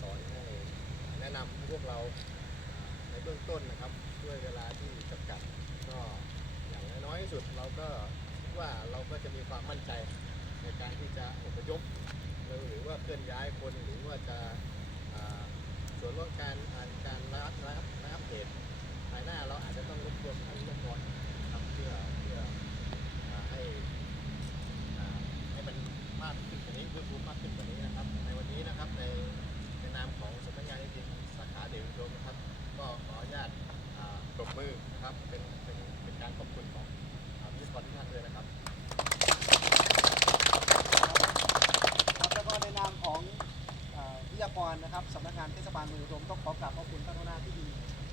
สอนให้แนะนำพวกเราในเบื้องต้นนะครับ ด้วยเวลาที่จำกัดก็อย่างน้อยที่สุดเราก็คิดว่าเราก็จะมีความมั่นใจในการที่จะอพยพหรือว่าเคลื่อนย้ายคนหรือว่าจะาปรบมือนะครับเป็นเป็นเป็นการขอบคุณของอ่าวิทยากรทุกท่านด้วยนะครับครับแล้วก็ในนามของอวิทยากรนะครับสำนักงานเทศบาลเมืองอุดมต้องขอกราบขอบคุณท่านหัวหน้าที่ดี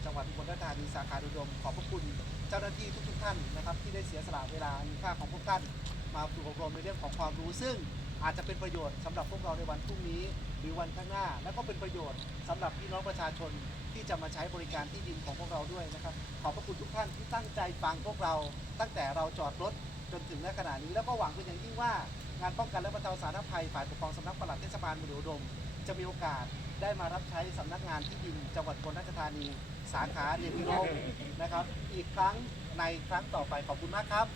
จังหวัดอุบลราชธานีสาขาอุดมขอบพระคุณเจ้าหน้าที่ทุกๆท่านนะครับที่ได้เสียสละเวลาอันมีค่าของพวกท่านมาฝึกอบรมในเรื่องของความรู้ซึ่ง อาจจะเป็นประโยชน์สำหรับพวกเราในวันพรุ่งนี้ หรือวันข้างหน้า และก็เป็นประโยชน์สำหรับพี่น้องประชาชนที่จะมาใช้บริการที่ดินของพวกเราด้วยนะครับ ขอบพระคุณทุกท่านที่ตั้งใจฟังพวกเรา ตั้งแต่เราจอดรถจนถึงณขณะนี้ แล้วก็หวังเป็นอย่างยิ่งว่างานป้องกันและบรรเทาสาธารณภัยฝ่ายปกครองสำนักปลัดเทศบาลมืออุดม จะมีโอกาสได้มารับใช้สำนักงานที่ดินจังหวัดอุบลราชธานี สาขาเดวิโลมนะครับ อีกครั้งในครั้งต่อไปขอบคุณมากครับ